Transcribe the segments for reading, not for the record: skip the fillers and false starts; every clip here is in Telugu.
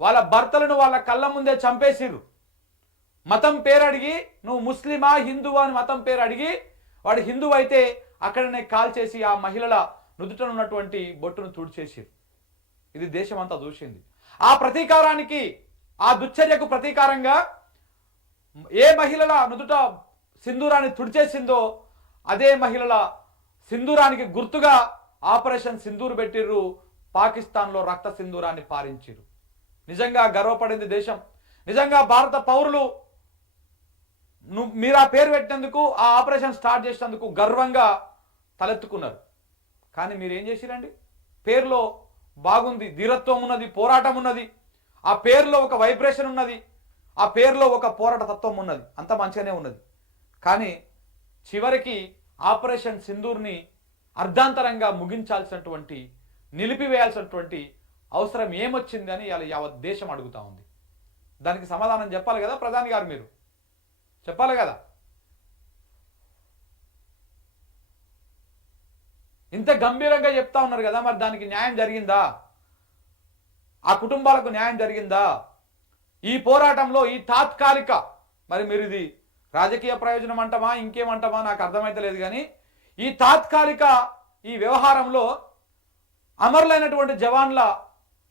వాళ్ళ భర్తలను వాళ్ళ కళ్ళ ముందే చంపేసిర్రు. మతం పేరు అడిగి నువ్వు ముస్లిమా హిందువా అని మతం పేరు అడిగి వాడు హిందువు అయితే అక్కడనే కాల్ చేసి ఆ మహిళల నుదుటను ఉన్నటువంటి బొట్టును తుడిచేసిర్రు. ఇది దేశం అంతా చూసింది. ఆ ప్రతీకారానికి ఆ దుశ్చర్యకు ప్రతీకారంగా ఏ మహిళల నుదుట సింధూరాన్ని తుడిచేసిందో అదే మహిళల సింధూరానికి గుర్తుగా ఆపరేషన్ సింధూర్ పెట్టిర్రు. పాకిస్తాన్లో రక్త సింధూరాన్ని పారించిర్రు. నిజంగా గర్వపడింది దేశం. నిజంగా భారత పౌరులు మీరు ఆ పేరు పెట్టినందుకు ఆ ఆపరేషన్ స్టార్ట్ చేసినందుకు గర్వంగా తలెత్తుకున్నారు. కానీ మీరు ఏం చేసిరండి? పేరులో బాగుంది, ధీరత్వం ఉన్నది, పోరాటం ఉన్నది, ఆ పేరులో ఒక వైబ్రేషన్ ఉన్నది, ఆ పేరులో ఒక పోరాట తత్వం ఉన్నది, అంత మంచిగానే ఉన్నది. కానీ చివరికి ఆపరేషన్ సింధూర్ని అర్ధాంతరంగా ముగించాల్సినటువంటి నిలిపివేయాల్సినటువంటి అవసరం ఏమొచ్చింది అని ఇలా యావత్ దేశం అడుగుతా ఉంది. దానికి సమాధానం చెప్పాలి కదా ప్రధాని గారు, మీరు చెప్పాలి కదా. ఇంత గంభీరంగా చెప్తా ఉన్నారు కదా, మరి దానికి న్యాయం జరిగిందా? ఆ కుటుంబాలకు న్యాయం జరిగిందా? ఈ పోరాటంలో ఈ తాత్కాలిక, మరి మీరు ఇది రాజకీయ ప్రయోజనం అంటామా ఇంకేమంటామా నాకు అర్థమైతే లేదు, కానీ ఈ తాత్కాలిక ఈ వ్యవహారంలో అమరులైనటువంటి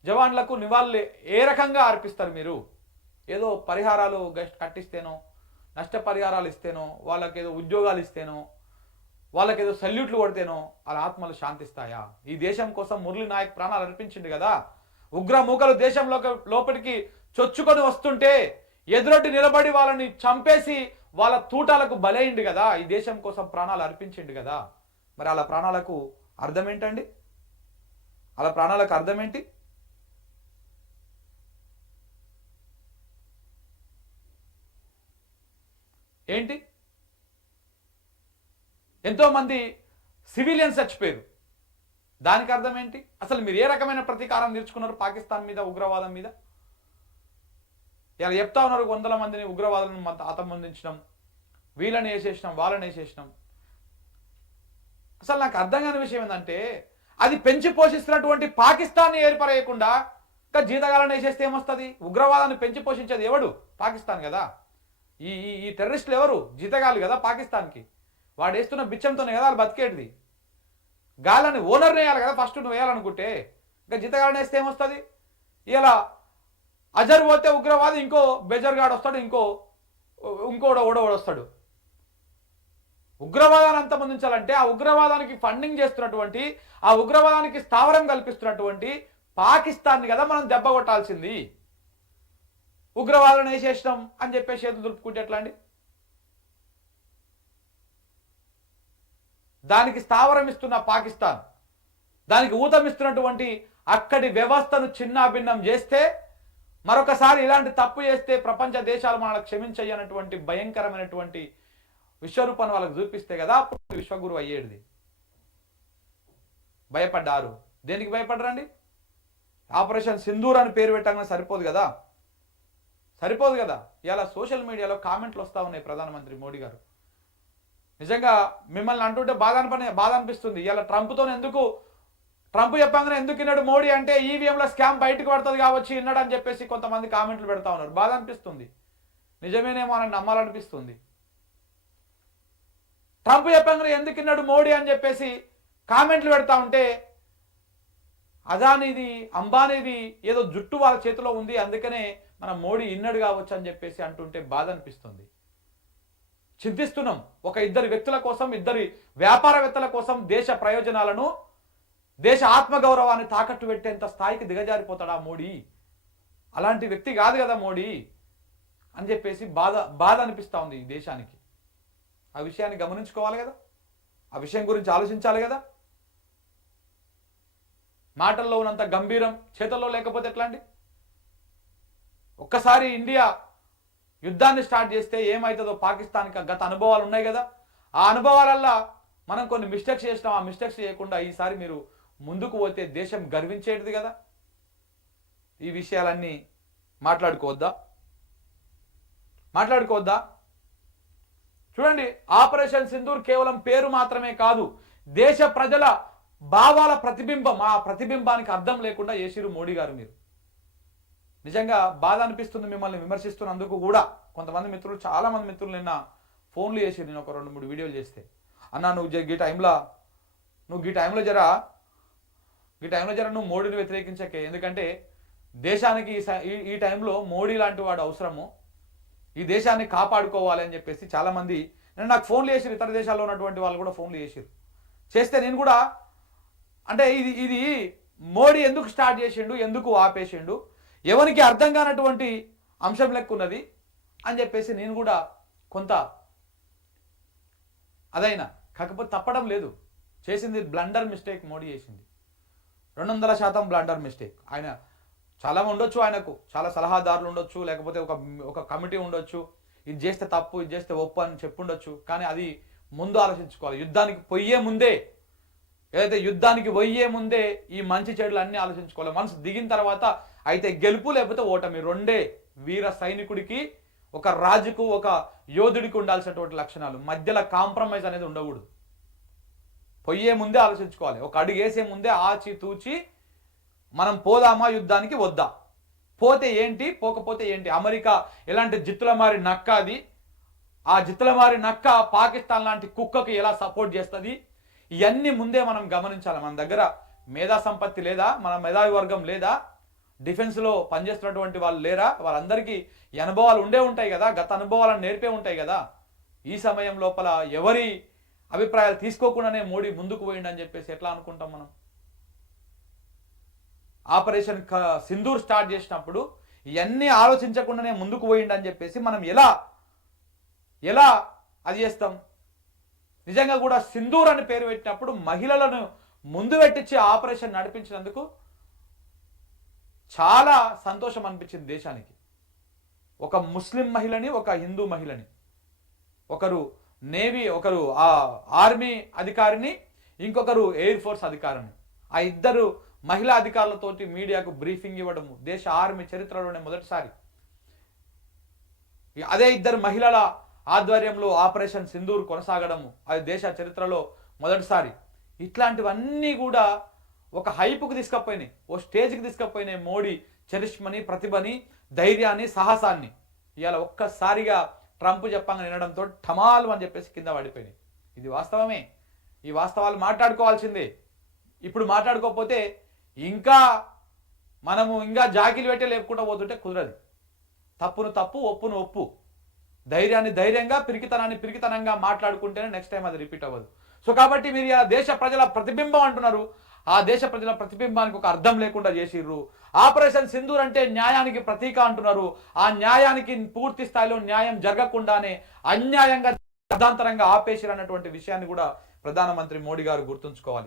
జవాన్లకు నివాళులు ఏ రకంగా అర్పిస్తారు మీరు? ఏదో పరిహారాలు కట్టిస్తేనో, నష్టపరిహారాలు ఇస్తేనో, వాళ్ళకేదో ఉద్యోగాలు ఇస్తేనో, వాళ్ళకేదో సల్యూట్లు కొడితేనో వాళ్ళ ఆత్మలు శాంతిస్తాయా? ఈ దేశం కోసం మురళీ నాయక్ ప్రాణాలు అర్పించిండు కదా. ఉగ్ర మూకలు దేశంలో లోపలికి చొచ్చుకొని వస్తుంటే ఎదురొడ్డి నిలబడి వాళ్ళని చంపేసి వాళ్ళ తూటాలకు బలైండు కదా. ఈ దేశం కోసం ప్రాణాలు అర్పించిండు కదా. మరి వాళ్ళ ప్రాణాలకు అర్థం ఏంటండి? వాళ్ళ ప్రాణాలకు అర్థం ఏంటి? ఏంటి? ఎంతోమంది సివిలియన్స్ చచ్చిపోయారు, దానికి అర్థం ఏంటి? అసలు మీరు ఏ రకమైన ప్రతీకారం తీర్చుకున్నారు పాకిస్తాన్ మీద, ఉగ్రవాదం మీద? ఇలా చెప్తా ఉన్నారు, 100 మందిని ఉగ్రవాదులను అంతమొందించడం, వీళ్ళని వేసేసినాం, వాళ్ళని వేసేసినాం. అసలు నాకు అర్థం కాని విషయం ఏంటంటే, అది పెంచి పోషిస్తున్నటువంటి పాకిస్తాన్ని ఏర్పరేయకుండా ఇంకా జీతగాలను వేసేస్తే ఏమొస్తుంది? ఉగ్రవాదాన్ని పెంచి పోషించేది ఎవడు? పాకిస్తాన్ కదా. ఈ టెర్రరిస్టులు ఎవరు? జీతగాలు కదా పాకిస్తాన్కి. వాడు వేస్తున్న బిచ్చంతోనే కదా వాళ్ళు బతికేటిది. గాలని ఓనర్ని వేయాలి కదా ఫస్ట్ నువ్వు వేయాలనుకుంటే. ఇంకా జీతగాలను వేస్తే ఏమొస్తుంది? ఇలా అజర్ పోతే ఉగ్రవాది ఇంకో బెజర్గాడు వస్తాడు, ఇంకోడు వస్తాడు. ఉగ్రవాదాన్ని అంతమొందించాలంటే ఆ ఉగ్రవాదానికి ఫండింగ్ చేస్తున్నటువంటి, ఆ ఉగ్రవాదానికి స్థావరం కల్పిస్తున్నటువంటి పాకిస్తాన్ని కదా మనం దెబ్బ కొట్టాల్సింది. ఉగ్రవాదులను వేసేసినాం అని చెప్పేసి చేతులు దులుపుకుంటే ఎట్లా అండి? దానికి స్థావరం ఇస్తున్న పాకిస్తాన్, దానికి ఊతమిస్తున్నటువంటి అక్కడి వ్యవస్థను చిన్నాభిన్నం చేస్తే, మరొకసారి ఇలాంటి తప్పు చేస్తే ప్రపంచ దేశాలు మనకు క్షమించయ్యనటువంటి భయంకరమైనటువంటి విశ్వరూపాన్ని వాళ్ళకు చూపిస్తే కదా అప్పుడు విశ్వగురు అయ్యేది. భయపడ్డారు. దేనికి భయపడరండి? ఆపరేషన్ సింధూర్ అని పేరు పెట్టగానే సరిపోదు కదా, సరిపోదు కదా. ఇలా సోషల్ మీడియాలో కామెంట్లు వస్తూ ఉన్నాయి ప్రధానమంత్రి మోడీ గారు. నిజంగా మిమ్మల్ని అంటుంటే బాధ అనిపిస్తుంది. ఇలా ట్రంప్ చెప్పగానే ఎందుకు విన్నాడు మోడీ అంటే ఈవీఎంలో స్కామ్ బయటకు పడుతుంది కావచ్చు విన్నాడు అని చెప్పేసి కొంతమంది కామెంట్లు పెడతా ఉన్నారు. బాధ అనిపిస్తుంది, నిజమేనేమో అని నమ్మాలనిపిస్తుంది. ట్రంప్ చెప్పగానే ఎందుకు విన్నాడు మోడీ అని చెప్పేసి కామెంట్లు పెడతా ఉంటే అదానిది అంబానీది ఏదో జుట్టు వాళ్ళ చేతిలో ఉంది, అందుకనే మన మోడీ ఇన్నడు కావచ్చు అని చెప్పేసి అంటుంటే బాధ అనిపిస్తుంది. చింతిస్తున్నాం. ఒక ఇద్దరు వ్యక్తుల కోసం, ఇద్దరి వ్యాపారవేత్తల కోసం దేశ ప్రయోజనాలను, దేశ ఆత్మగౌరవాన్ని తాకట్టు పెట్టేంత స్థాయికి దిగజారిపోతాడా మోడీ? అలాంటి వ్యక్తి కాదు కదా మోడీ అని చెప్పేసి బాధ అనిపిస్తూ ఉంది ఈ దేశానికి. ఆ విషయాన్ని గమనించుకోవాలి కదా, ఆ విషయం గురించి ఆలోచించాలి కదా. మాటల్లో ఉన్నంత గంభీరం చేతల్లో లేకపోతే ఎట్లా అండి? ఒక్కసారి ఇండియా యుద్ధాన్ని స్టార్ట్ చేస్తే ఏమవుతుందో పాకిస్తాన్కి గత అనుభవాలు ఉన్నాయి కదా. ఆ అనుభవాలల్లో మనం కొన్ని మిస్టేక్స్ చేసినాం. ఆ మిస్టేక్స్ చేయకుండా ఈసారి మీరు ముందుకు పోతే దేశం గర్వించేది కదా. ఈ విషయాలన్నీ మాట్లాడుకోవద్దా? చూడండి, ఆపరేషన్ సింధూర్ కేవలం పేరు మాత్రమే కాదు, దేశ ప్రజల భావాల ప్రతిబింబం. ఆ ప్రతిబింబానికి అర్థం లేకుండా చేసిరు మోడీ గారు. మీరు నిజంగా బాధ అనిపిస్తుంది మిమ్మల్ని విమర్శిస్తున్నందుకు కూడా. కొంతమంది మిత్రులు, చాలా మంది మిత్రులు నిన్న ఫోన్లు చేసి నేను ఒక 2-3 వీడియోలు చేస్తే, అన్న నువ్వు ఈ టైంలో జరా నువ్వు మోడీని వ్యతిరేకించకే, ఎందుకంటే దేశానికి ఈ టైంలో మోడీ లాంటి వాడు అవసరము, ఈ దేశాన్ని కాపాడుకోవాలి అని చెప్పేసి చాలామంది నేను నాకు ఫోన్లు చేసిరు. ఇతర దేశాల్లో ఉన్నటువంటి వాళ్ళు కూడా ఫోన్లు చేస్తే నేను కూడా అంటే ఇది మోడీ ఎందుకు స్టార్ట్ చేసిండు, ఎందుకు ఆపేసిండు, ఎవరికి అర్థం కానటువంటి అంశం లెక్కున్నది అని చెప్పేసి నేను కూడా కొంత అదైనా. కాకపోతే తప్పడం లేదు, చేసింది బ్లండర్ మిస్టేక్ మోడీ చేసింది, 200% బ్లండర్ మిస్టేక్. ఆయన చాలా ఉండొచ్చు, ఆయనకు చాలా సలహాదారులు ఉండొచ్చు, లేకపోతే ఒక కమిటీ ఉండొచ్చు, ఇది చేస్తే తప్పు, ఇది చేస్తే ఒప్పు అని చెప్పుండొచ్చు. కానీ అది ముందు ఆలోచించుకోవాలి. యుద్ధానికి పోయే ముందే ఈ మంచి చెడులు అన్నీ ఆలోచించుకోవాలి. మనసు దిగిన తర్వాత అయితే గెలుపు లేకపోతే ఓటమి రెండే వీర సైనికుడికి, ఒక రాజుకు, ఒక యోధుడికి ఉండాల్సినటువంటి లక్షణాలు. మధ్యలో కాంప్రమైజ్ అనేది ఉండకూడదు. పోయే ముందే ఆలోచించుకోవాలి. ఒక అడుగు వేసే ముందే ఆచి తూచి మనం పోదామా యుద్ధానికి, వద్దా, పోతే ఏంటి, పోకపోతే ఏంటి. అమెరికా ఎలాంటి జిత్తులమారి నక్క, అది ఆ జిత్తులమారి నక్క పాకిస్తాన్ లాంటి కుక్కకి ఎలా సపోర్ట్ చేస్తుంది, ఇవన్నీ ముందే మనం గమనించాలి. మన దగ్గర మేధా సంపత్తి లేదా, మన మేధావి వర్గం లేదా, డిఫెన్స్లో పనిచేస్తున్నటువంటి వాళ్ళు లేరా, వాళ్ళందరికీ ఈ అనుభవాలు ఉండే ఉంటాయి కదా, గత అనుభవాలను నేర్పే ఉంటాయి కదా. ఈ సమయం లోపల ఎవరి అభిప్రాయాలు తీసుకోకుండానే మోడీ ముందుకు పోయిండని చెప్పేసి ఎట్లా అనుకుంటాం మనం? ఆపరేషన్ సింధూర్ స్టార్ట్ చేసినప్పుడు ఇవన్నీ ఆలోచించకుండానే ముందుకు పోయిండని చెప్పేసి మనం ఎలా అది చేస్తాం? నిజంగా కూడా సింధూర్ అని పేరు పెట్టినప్పుడు మహిళలను ముందు పెట్టించి ఆపరేషన్ నడిపించినందుకు చాలా సంతోషం అనిపించింది దేశానికి. ఒక ముస్లిం మహిళని, ఒక హిందూ మహిళని, ఒకరు నేవీ, ఒకరు ఆర్మీ అధికారిని, ఇంకొకరు ఎయిర్ ఫోర్స్ అధికారిని, ఆ ఇద్దరు మహిళా అధికారులతోటి మీడియాకు బ్రీఫింగ్ ఇవ్వడము దేశ ఆర్మీ చరిత్రలోనే మొదటిసారి. అదే ఇద్దరు మహిళల ఆధ్వర్యంలో ఆపరేషన్ సింధూర్ కొనసాగడము అది దేశ చరిత్రలో మొదటిసారి. ఇట్లాంటివన్నీ కూడా ఒక హైపుకు తీసుకపోయినాయి, ఓ స్టేజ్కి తీసుకపోయినాయి మోడీ చరిష్మని, ప్రతిభని, ధైర్యాన్ని, సాహసాన్ని. ఇవాళ ఒక్కసారిగా ట్రంప్ చెప్పంగా వినడంతో ఠమాలు అని చెప్పేసి కింద పడిపోయినాయి. ఇది వాస్తవమే, ఈ వాస్తవాలు మాట్లాడుకోవాల్సిందే. ఇప్పుడు మాట్లాడుకోకపోతే మనము ఇంకా జాకిలు పెట్టే లేపుకుంటూ పోతుంటే కుదరదు. తప్పును తప్పు, ఒప్పును ఒప్పు, ధైర్యాన్ని ధైర్యంగా, పిరికితనాన్ని పిరికితనంగా మాట్లాడుకుంటేనే నెక్స్ట్ టైం అది రిపీట్ అవ్వదు. సో కాబట్టి మీరు ఆ దేశ ప్రజల ప్రతిబింబం అంటున్నారు, ఆ దేశ ప్రజల ప్రతిబింబానికి ఒక అర్థం లేకుండా చేసిర్రు. ఆపరేషన్ సింధూర్ అంటే న్యాయానికి ప్రతీక అంటున్నారు. ఆ న్యాయానికి పూర్తి స్థాయిలో న్యాయం జరగకుండానే అన్యాయంగా అర్ధాంతరంగా ఆపేసిరు అన్నటువంటి విషయాన్ని కూడా ప్రధానమంత్రి మోడీ గారు గుర్తుంచుకోవాలి.